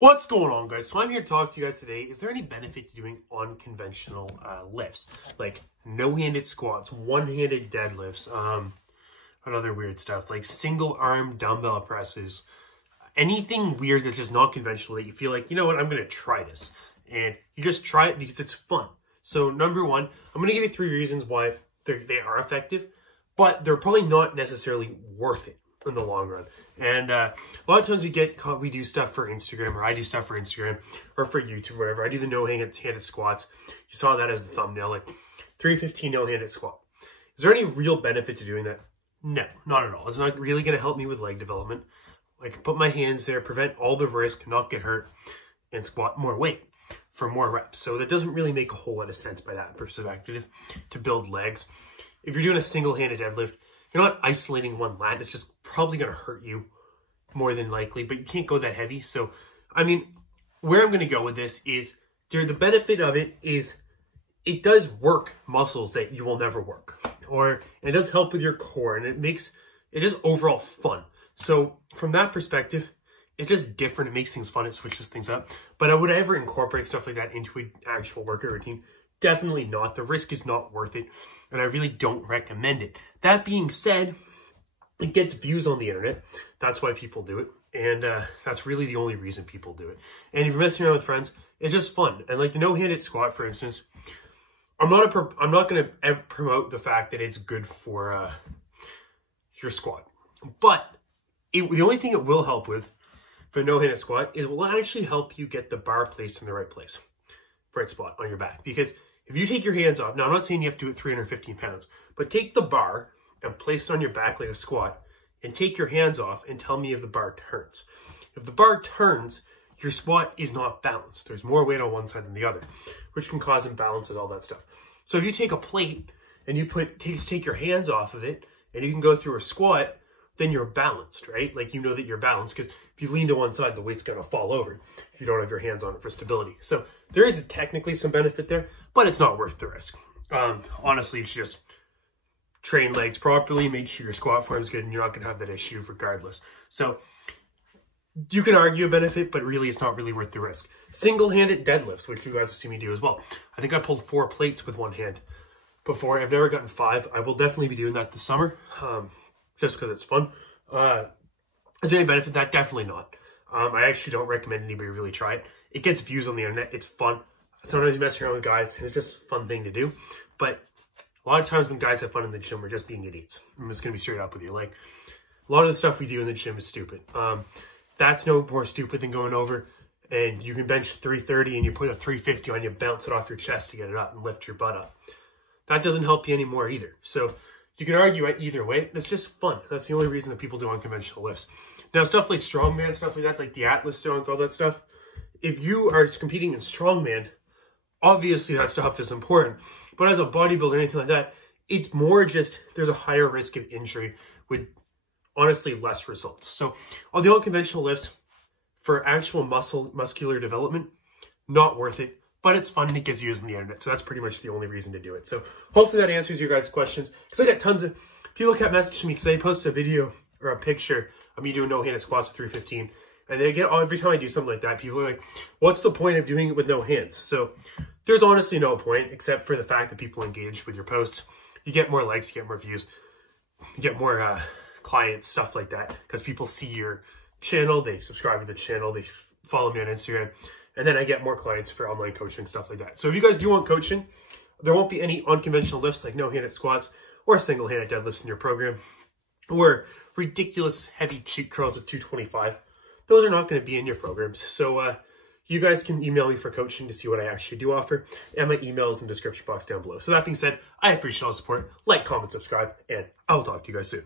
What's going on, guys? So I'm here to talk to you guys today. Is there any benefit to doing unconventional lifts, like no-handed squats, one-handed deadlifts, and other weird stuff like single-arm dumbbell presses, anything weird that's just not conventional that you feel like, you know what, I'm going to try this. And you just try it because it's fun. So number one, I'm going to give you 3 reasons why they are effective, but they're probably not necessarily worth it in the long run. And a lot of times we do stuff for Instagram, or I do stuff for Instagram or for YouTube, or whatever. I do the no-handed squats. You saw that as the thumbnail, like 315 no-handed squat. Is there any real benefit to doing that? No, not at all. It's not really going to help me with leg development. I can put my hands there, prevent all the risk, not get hurt, and squat more weight for more reps. So that doesn't really make a whole lot of sense by that perspective to build legs. If you're doing a single-handed deadlift, you're not isolating one lat. It's just probably going to hurt you more than likely, but you can't go that heavy. So, I mean, where I'm going to go with this is the benefit of it is it does work muscles that you will never work, or it does help with your core, and it is overall fun. So from that perspective, it's just different. It makes things fun. It switches things up. But I would ever incorporate stuff like that into an actual workout routine? Definitely not. The risk is not worth it, and I really don't recommend it. That being said, it gets views on the internet. That's why people do it, and that's really the only reason people do it. And if you're messing around with friends, it's just fun. And like the no-handed squat, for instance, I'm not going to promote the fact that it's good for your squat, but the only thing it will help with for no-handed squat is it will actually help you get the bar placed in the right place, right spot on your back. Because if you take your hands off, now I'm not saying you have to do it 315 pounds, but take the bar and place it on your back like a squat and take your hands off and tell me if the bar turns. If the bar turns, your squat is not balanced. There's more weight on one side than the other, which can cause imbalances, all that stuff. So if you take a plate and you take your hands off of it and you can go through a squat, then you're balanced, right? Like, you know that you're balanced, because if you lean to one side, the weight's going to fall over if you don't have your hands on it for stability. So there is technically some benefit there, but it's not worth the risk. Honestly, it's just train legs properly, make sure your squat form's good, and you're not going to have that issue regardless. So you can argue a benefit, but really it's not really worth the risk. Single-handed deadlifts, which you guys have seen me do as well. I think I pulled 4 plates with one hand before. I've never gotten 5. I will definitely be doing that this summer. Just because it's fun. Is there any benefit to that? Definitely not. I actually don't recommend anybody really try it. It gets views on the internet. It's fun. Sometimes you mess around with guys, and it's just a fun thing to do. But a lot of times when guys have fun in the gym, we're just being idiots. I'm just going to be straight up with you. Like, a lot of the stuff we do in the gym is stupid. That's no more stupid than going over and you can bench 330 and you put a 350 on you, bounce it off your chest to get it up and lift your butt up. That doesn't help you anymore either. So you can argue it either way. It's just fun. That's the only reason that people do unconventional lifts. Now, stuff like strongman, stuff like that, like the Atlas stones, all that stuff, if you are competing in strongman, obviously that stuff is important. But as a bodybuilder or anything like that, it's more just there's a higher risk of injury with honestly less results. So all the unconventional lifts for actual muscular development, not worth it. But it's fun and it gives views on the internet. So that's pretty much the only reason to do it. So hopefully that answers your guys' questions. Because I got tons of people kept messaging me because I posted a video or a picture of me doing no-handed squats with 315. And they get, every time I do something like that, people are like, what's the point of doing it with no hands? So there's honestly no point except for the fact that people engage with your posts. You get more likes, you get more views, you get more clients, stuff like that. Because people see your channel, they subscribe to the channel, they follow me on Instagram. And then I get more clients for online coaching, stuff like that. So if you guys do want coaching, there won't be any unconventional lifts like no-handed squats or single-handed deadlifts in your program, or ridiculous heavy cheat curls with 225. Those are not going to be in your programs. So you guys can email me for coaching to see what I actually do offer. And my email is in the description box down below. So that being said, I appreciate all the support. Like, comment, subscribe, and I will talk to you guys soon.